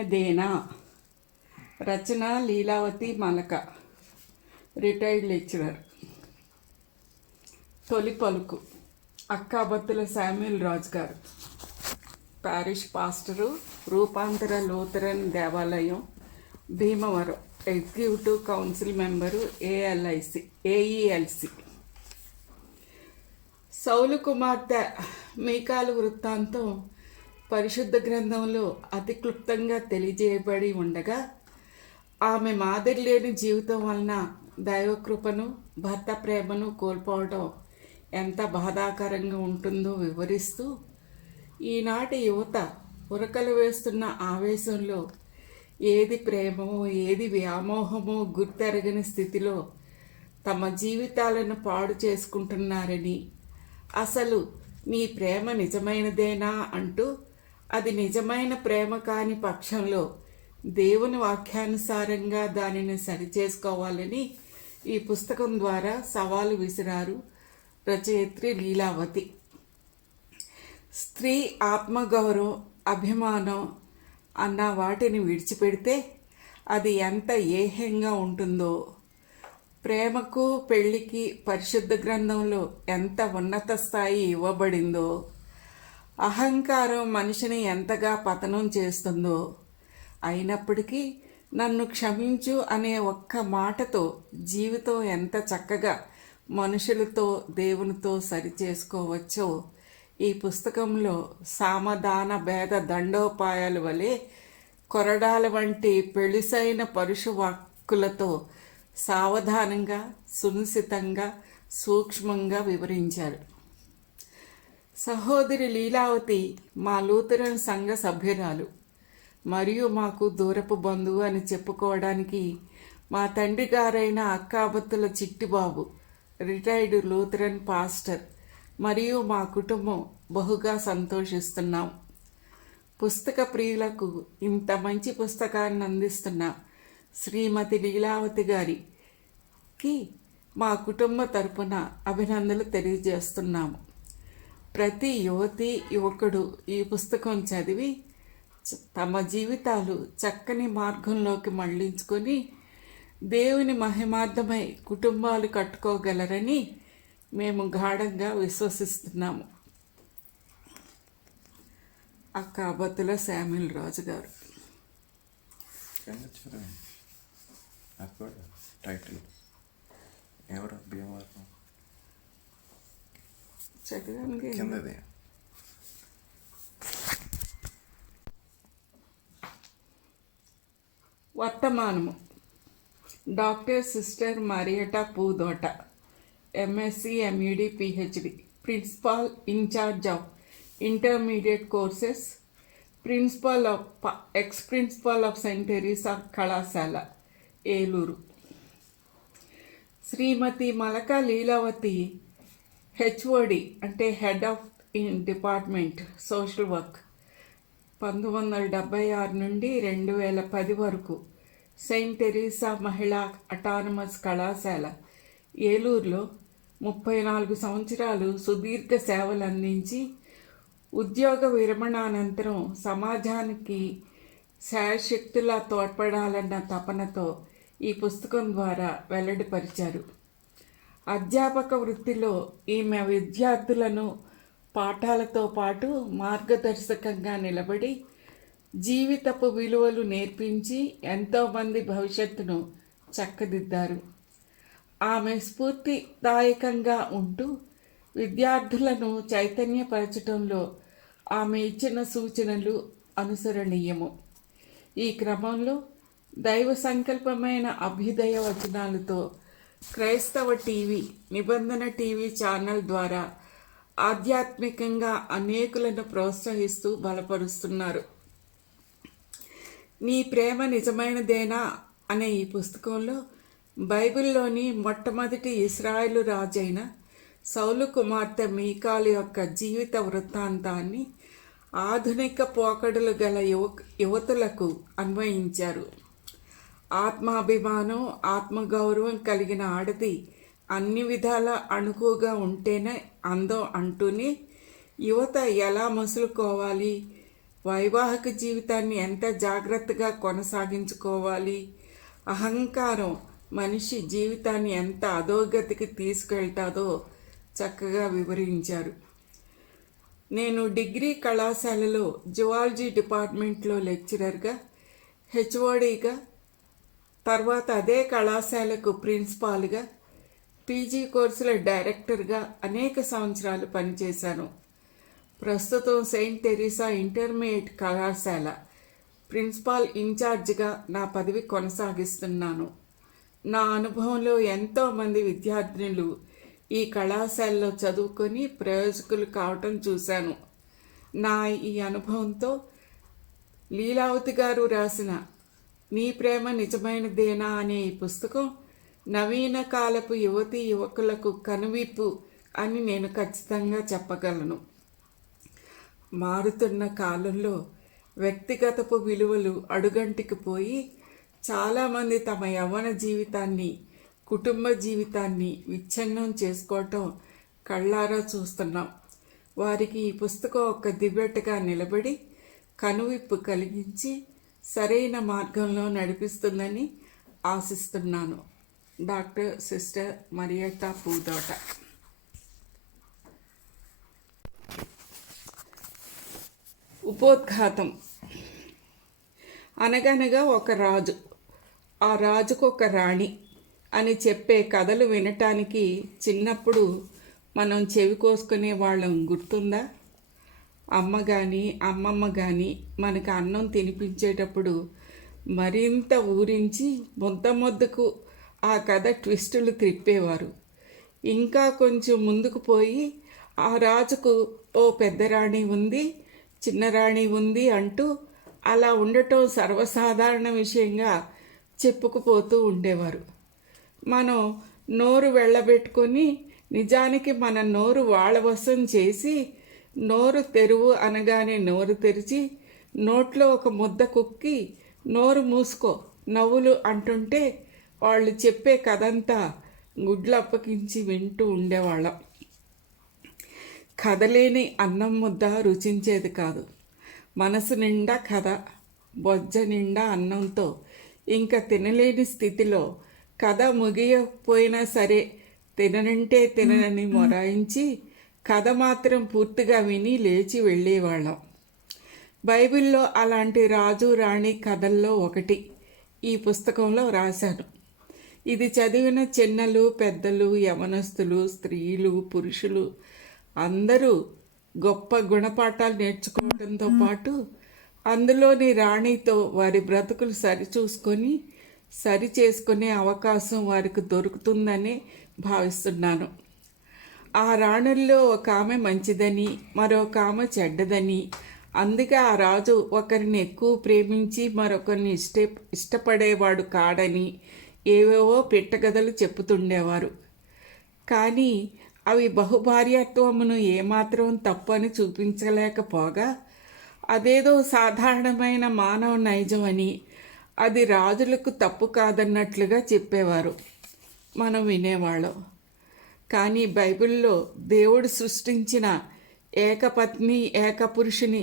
నిజమైనదేనా? రచన Leelavathi మలక, retired lecturer. తొలి పలుకు అక్కాబత్తుల Samuel రాజు గారు, పారిష్ పాస్టరు, రూపాంతర లూథరన్ దేవాలయం, Bhimavaram, executive council member, AELC. సౌలు కుమార్తె మీకాలు వృత్తాంతం పరిశుద్ధ గ్రంథంలో అతి క్లుప్తంగా తెలియజేయబడి ఉండగా, ఆమె మాదిరి లేని జీవితం వలన దైవకృపను, భర్త ప్రేమను కోల్పోవడం ఎంత బాధాకరంగా ఉంటుందో వివరిస్తూ, ఈనాటి యువత ఉరకలు వేస్తున్న ఆవేశంలో ఏది ప్రేమో ఏది వ్యామోహమో గుర్తెరగని స్థితిలో తమ జీవితాలను పాడు చేసుకుంటున్నారని, అసలు నీ ప్రేమ నిజమైనదేనా అంటూ, అది నిజమైన ప్రేమ కాని పక్షంలో దేవుని వాక్యానుసారంగా దానిని సరిచేసుకోవాలని ఈ పుస్తకం ద్వారా సవాలు విసిరారు రచయిత్రి లీలావతి. స్త్రీ ఆత్మగౌరవం, అభిమానం అన్న వాటిని విడిచిపెడితే అది ఎంత ఏహ్యంగా ఉంటుందో, ప్రేమకు పెళ్లికి పరిశుద్ధ గ్రంథంలో ఎంత ఉన్నత స్థాయి ఇవ్వబడిందో, అహంకారం మనిషిని ఎంతగా పతనం చేస్తుందో, అయినప్పటికీ నన్ను క్షమించు అనే ఒక్క మాటతో జీవితం ఎంత చక్కగా మనుషులతో దేవునితో సరిచేసుకోవచ్చో ఈ పుస్తకంలో సామధాన భేద దండోపాయాల వలె కొరడాల వంటి పెళుసైన పరుష వాక్కులతో సావధానంగా, సునిశితంగా, సూక్ష్మంగా వివరించారు. సహోదరి లీలావతి మా లూథరన్ సంఘ సభ్యురాలు మరియు మాకు దూరపు బంధువు అని చెప్పుకోవడానికి మా తండ్రి గారైన అక్కాబత్తుల చిట్టిబాబు, రిటైర్డ్ లూథరన్ పాస్టర్, మరియు మా కుటుంబం బహుగా సంతోషిస్తున్నాం. పుస్తక ప్రియులకు ఇంత మంచి పుస్తకాన్ని అందిస్తున్న శ్రీమతి లీలావతి గారికి మా కుటుంబ తరపున అభినందనలు తెలియజేస్తున్నాము. ప్రతి యువతి యువకుడు ఈ పుస్తకం చదివి తమ జీవితాలు చక్కని మార్గంలోకి మళ్లించుకొని దేవుని మహిమార్థమై కుటుంబాలు కట్టుకోగలరని మేము గాఢంగా విశ్వసిస్తున్నాము. అక్కాబత్తుల శామ్యూల్ రాజు గారు. టైటిల్ ఎవరు? భీమవరం చదివాను. కిందది వర్తమానము. డాక్టర్ సిస్టర్ మరియటా Pudota, MSc MEd PhD, principal in-charge of intermediate courses, ex principal of saint Teresa కళాశాల, ఏలూరు. శ్రీమతి మలక లీలావతి హెచ్ఓడి అంటే head of department social work 1976 నుండి 2010 వరకు సెయింట్ తెరీసా మహిళా అటానమస్ కళాశాల, ఏలూరులో 34 సంవత్సరాలు సుదీర్ఘ సేవలు అందించి ఉద్యోగ విరమణానంతరం సమాజానికి శాయశక్తులా తోడ్పడాలన్న తపనతో ఈ పుస్తకం ద్వారా వెల్లడిపరిచారు. అధ్యాపక వృత్తిలో ఈమె విద్యార్థులను పాఠాలతో పాటు మార్గదర్శకంగా నిలబడి జీవితపు విలువలు నేర్పించి ఎంతోమంది భవిష్యత్తును చక్కదిద్దారు. ఆమె స్ఫూర్తిదాయకంగా ఉంటూ విద్యార్థులను చైతన్యపరచడంలో ఆమె ఇచ్చిన సూచనలు అనుసరణీయము. ఈ క్రమంలో దైవ సంకల్పమైన అభ్యుదయ వచనాలతో క్రైస్తవ టీవీ, నిబంధన టీవీ ఛానల్ ద్వారా ఆధ్యాత్మికంగా అనేకులను ప్రోత్సహిస్తూ బలపరుస్తున్నారు. నీ ప్రేమ నిజమైనదేనా అనే ఈ పుస్తకంలో బైబిల్లోని మొట్టమొదటి ఇశ్రాయేలు రాజైన సౌలు కుమార్తె మీకాలు యొక్క జీవిత వృత్తాంతాన్ని ఆధునిక పోకడలు గల యువతులకు అన్వయించారు. ఆత్మాభిమానం, ఆత్మగౌరవం కలిగిన ఆడది అన్ని విధాల అణుకుగా ఉంటేనే అందం అంటూనే యువత ఎలా మసులుకోవాలి, వైవాహిక జీవితాన్ని ఎంత జాగ్రత్తగా కొనసాగించుకోవాలి, అహంకారం మనిషి జీవితాన్ని ఎంత అధోగతికి తీసుకెళ్తాదో చక్కగా వివరించారు. నేను డిగ్రీ కళాశాలలో జువాలజీ డిపార్ట్మెంట్లో లెక్చరర్గా, హెచ్ఓడిగా, తర్వాత అదే కళాశాలకు ప్రిన్సిపాల్గా, పీజీ కోర్సుల డైరెక్టర్గా అనేక సంవత్సరాలు పనిచేశాను. ప్రస్తుతం సెయింట్ తెరీసా ఇంటర్మీడియట్ కళాశాల ప్రిన్సిపాల్ ఇన్ఛార్జిగా నా పదవి కొనసాగిస్తున్నాను. నా అనుభవంలో ఎంతోమంది విద్యార్థినులు ఈ కళాశాలలో చదువుకొని ప్రయోజకులు కావటం చూశాను. నా ఈ అనుభవంతో లీలావతి గారు రాసిన నీ ప్రేమ నిజమైనదేనా అనే ఈ పుస్తకం నవీన కాలపు యువతీ యువకులకు కనువిప్పు అని నేను ఖచ్చితంగా చెప్పగలను. మారుతున్న కాలంలో వ్యక్తిగతపు విలువలు అడుగంటికి పోయి చాలామంది తమ యవ్వన జీవితాన్ని, కుటుంబ జీవితాన్ని విచ్ఛిన్నం చేసుకోవటం కళ్ళారా చూస్తున్నాం. వారికి ఈ పుస్తకం ఒక దివ్యటగా నిలబడి కనువిప్పు కలిగించి సరైన మార్గంలో నడిపిస్తుందని ఆశిస్తున్నాను. డాక్టర్ సిస్టర్ మరియత్తా పూదోట. ఉపోద్ఘాతం. అనగనగా ఒక రాజు, ఆ రాజుకు ఒక రాణి అని చెప్పే కథలు వినటానికి చిన్నప్పుడు మనం చెవి కోసుకునే వాళ్ళం గుర్తుందా? అమ్మ కానీ అమ్మమ్మ కానీ మనకు అన్నం తినిపించేటప్పుడు మరింత ఊరించి ముద్దకు ఆ కథ ట్విస్టులు త్రిప్పేవారు. ఇంకా కొంచెం ముందుకు పోయి ఆ రాజుకు ఓ పెద్ద రాణి ఉంది, చిన్న రాణి ఉంది అంటూ అలా ఉండటం సర్వసాధారణ విషయంగా చెప్పుకుపోతూ ఉండేవారు. మనం నోరు వెళ్ళబెట్టుకొని నిజానికి మన నోరు వాళ్ళ వశం చేసి నోరు తెరువు అనగానే నోరు తెరిచి నోట్లో ఒక ముద్ద కుక్కి నోరు మూసుకో నవ్వులు అంటుంటే వాళ్ళు చెప్పే కథంతా గుడ్లు అప్పగించి వింటూ ఉండేవాళ్ళం. కథలేని అన్నం ముద్ద రుచించేది కాదు. మనసు నిండా కథ, బొజ్జ నిండా అన్నంతో ఇంకా తినలేని స్థితిలో కథ ముగియకపోయినా సరే తిననంటే తిననని మొరాయించి కథ మాత్రం పూర్తిగా విని లేచి వెళ్ళేవాళ్ళం. బైబిల్లో అలాంటి రాజు రాణి కథల్లో ఒకటి ఈ పుస్తకంలో రాశాను. ఇది చదివిన చిన్నలు, పెద్దలు, యవనస్తులు, స్త్రీలు, పురుషులు అందరూ గొప్ప గుణపాఠాలు నేర్చుకోవడంతో పాటు అందులోని రాణితో వారి బ్రతుకులు సరి చేసుకునే అవకాశం వారికి దొరుకుతుందని భావిస్తున్నాను. ఆ రాణుల్లో ఒక ఆమె మంచిదని, మరొక ఆమె చెడ్డదని, అందుకే ఆ రాజు ఒకరిని ఎక్కువ ప్రేమించి మరొకరిని ఇష్టపడేవాడు కాడని ఏవేవో పిట్టకథలు చెప్పుతుండేవారు. కానీ అవి బహుభార్యాత్వమును ఏమాత్రం తప్పని చూపించలేకపోగా అదేదో సాధారణమైన మానవ నైజమని, అది రాజులకు తప్పు కాదన్నట్లుగా చెప్పేవారు. మనం వినేవాళ్ళం. కానీ బైబిల్లో దేవుడు సృష్టించిన ఏకపత్ని ఏకపురుషుని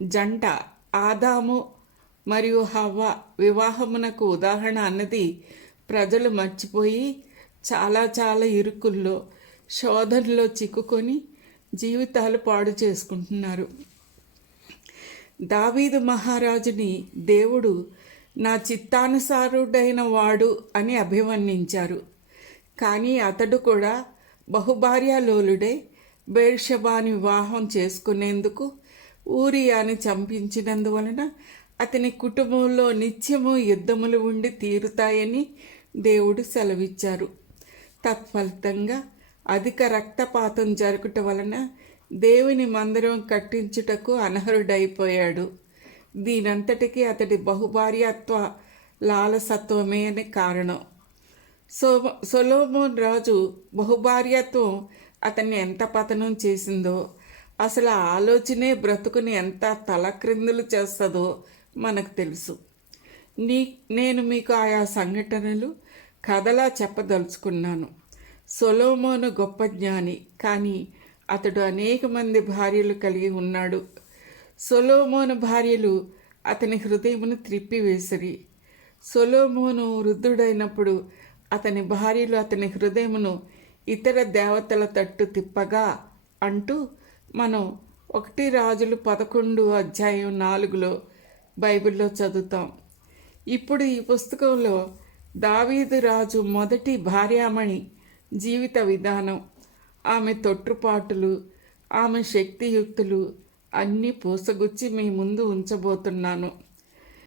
జంట ఆదాము మరియు హవ్వ వివాహమునకు ఉదాహరణ అన్నది ప్రజలు మర్చిపోయి చాలా ఇరుకుల్లో, శోధనలో చిక్కుకొని జీవితాలు పాడు చేసుకుంటున్నారు. దావీదు మహారాజుని దేవుడు నా చిత్తానుసారుడైన వాడు అని అభివర్ణించారు. కానీ అతడు కూడా బహుభార్యాలోలుడై బెర్షెబాని వివాహం చేసుకునేందుకు ఊరియాని చంపించినందువలన అతని కుటుంబంలో నిత్యము యుద్ధములు ఉండి తీరుతాయని దేవుడు సెలవిచ్చారు. తత్ఫలితంగా అధిక రక్తపాతం జరుగుట వలన దేవుని మందిరం కట్టించుటకు అనర్హుడైపోయాడు. దీనంతటికీ అతడి బహుభార్యాత్వ లాలసత్వమే అని కారణం. సొలొమోన్ రాజు బహుభార్యాత్వం అతన్ని ఎంత పతనం చేసిందో, అసలు ఆ ఆలోచనే బ్రతుకుని ఎంత తలక్రిందులు చేస్తుందో మనకు తెలుసు. నేను మీకు ఆయా సంఘటనలు కథలా చెప్పదలుచుకున్నాను. సొలొమోను గొప్ప జ్ఞాని, కానీ అతడు అనేక మంది భార్యలు కలిగి ఉన్నాడు. సొలొమోను భార్యలు అతని హృదయమును త్రిప్పివేసిరి. సొలొమోను వృద్ధుడైనప్పుడు అతని భార్యలు అతని హృదయమును ఇతర దేవతల తట్టు తిప్పగా అంటూ మనం 1 రాజులు 11:4 బైబిల్లో చదువుతాం. ఇప్పుడు ఈ పుస్తకంలో దావీదు రాజు మొదటి భార్యామణి జీవిత విధానం, ఆమె తొట్టుపాటులు, ఆమె శక్తియుక్తులు అన్నీ పూసగుచ్చి మీ ముందు ఉంచబోతున్నాను.